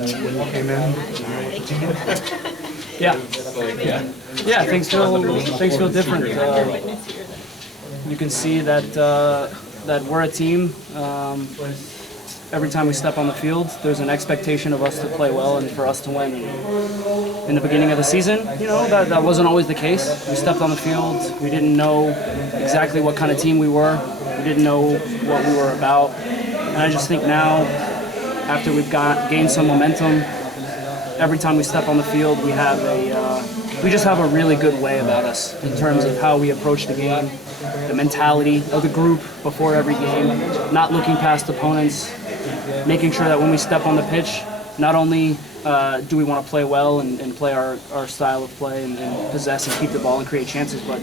when you came in with the team? Yeah. Things feel different. You can see that we're a team. Every time we step on the field, there's an expectation of us to play well and for us to win. In the beginning of the season, that wasn't always the case. We stepped on the field. We didn't know exactly what kind of team we were. We didn't know what we were about. And I just think now, after we've gained some momentum, every time we step on the field, we just have a really good way about us in terms of how we approach the game, the mentality of the group before every game, not looking past opponents, making sure that when we step on the pitch, not only do we want to play well and play our style of play and possess and keep the ball and create chances, but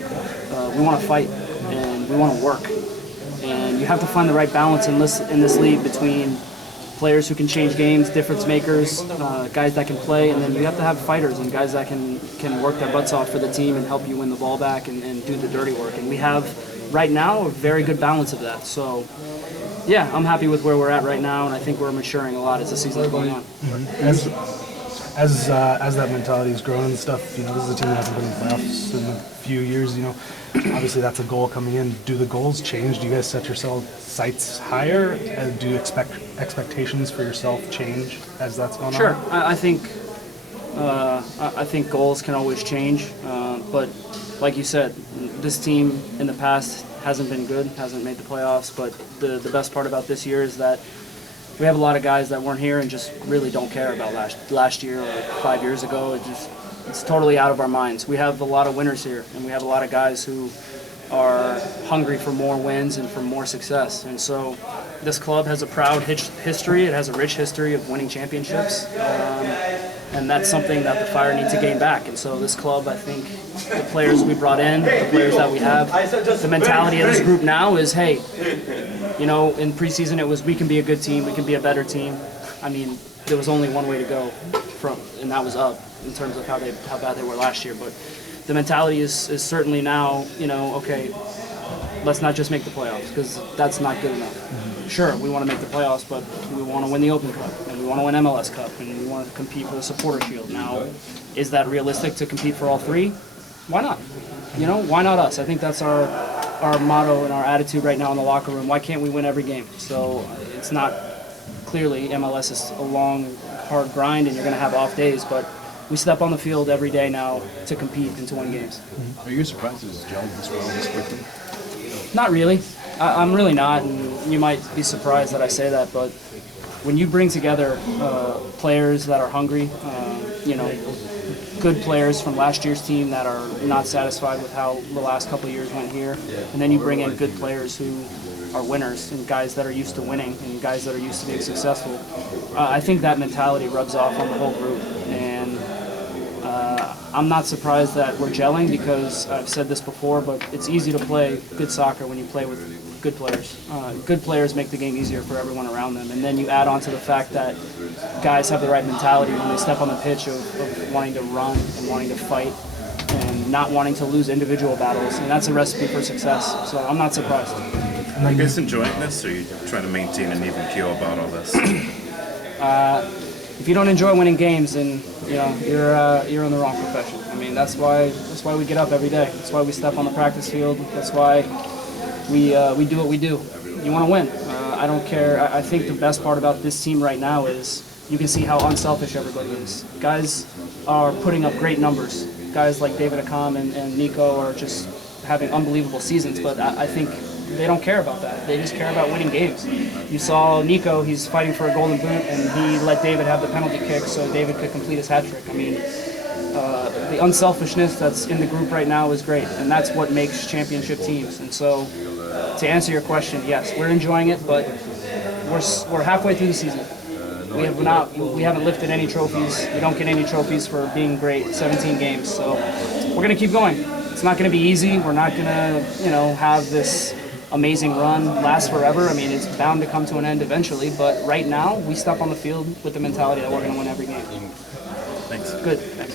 we want to fight and we want to work. And you have to find the right balance in this league between players who can change games, difference makers, guys that can play, and then you have to have fighters and guys that can work their butts off for the team and help you win the ball back and do the dirty work. And we have, right now, a very good balance of that. So, yeah, I'm happy with where we're at right now, and I think we're maturing a lot as the season's going on. Mm-hmm. As that mentality has grown and stuff, this is a team that hasn't been in the playoffs in a few years. Obviously that's a goal coming in. Do the goals change? Do you guys set yourself sights higher? Do you expect expectations for yourself change as that's going on? Sure. I think goals can always change, but like you said, this team in the past hasn't been good, hasn't made the playoffs. But the best part about this year is that we have a lot of guys that weren't here and just really don't care about last year or 5 years ago. It's totally out of our minds. We have a lot of winners here, and we have a lot of guys who are hungry for more wins and for more success. And so this club has a proud history. It has a rich history of winning championships, and that's something that the Fire need to gain back. And so this club, I think, the players we brought in, the players that we have, the mentality of this group now is, hey, in preseason it was we can be a good team, we can be a better team. I mean, there was only one way to go and that was up in terms of how bad they were last year. But the mentality is certainly now, okay, let's not just make the playoffs, because that's not good enough. Mm-hmm. Sure, we want to make the playoffs, but we want to win the Open Cup, and we want to win MLS Cup, and we want to compete for the Supporter Shield. Now, is that realistic to compete for all three? Why not? Why not us? I think that's our motto and our attitude right now in the locker room. Why can't we win every game? So it's not, clearly MLS is a long, hard grind, and you're going to have off days, but we step on the field every day now to compete and to win games. Are you surprised it's gelled this well this quickly? Not really. I'm really not, and you might be surprised that I say that, but when you bring together players that are hungry, good players from last year's team that are not satisfied with how the last couple of years went here, and then you bring in good players who are winners and guys that are used to winning and guys that are used to being successful, I think that mentality rubs off on the whole group. And I'm not surprised that we're gelling, because I've said this before, but it's easy to play good soccer when you play with good players. Good players make the game easier for everyone around them. And then you add on to the fact that guys have the right mentality when they step on the pitch of wanting to run and wanting to fight and not wanting to lose individual battles. And that's a recipe for success. So I'm not surprised. Are you guys enjoying this, or are you trying to maintain an even keel about all this? If you don't enjoy winning games, then you're in the wrong profession. I mean, that's why we get up every day. That's why we step on the practice field. That's why we do what we do. You want to win. I don't care. I think the best part about this team right now is you can see how unselfish everybody is. Guys are putting up great numbers. Guys like David Akam and Nico are just having unbelievable seasons, but I think they don't care about that. They just care about winning games. You saw Nico, he's fighting for a golden boot, and he let David have the penalty kick so David could complete his hat trick. I mean, the unselfishness that's in the group right now is great, and that's what makes championship teams. And so, to answer your question, yes, we're enjoying it, but we're halfway through the season. We haven't lifted any trophies. We don't get any trophies for being great 17 games. So we're going to keep going. It's not going to be easy. We're not going to, have this amazing run last forever. I mean, it's bound to come to an end eventually. But right now, we step on the field with the mentality that we're going to win every game. Thanks. Good. Thanks.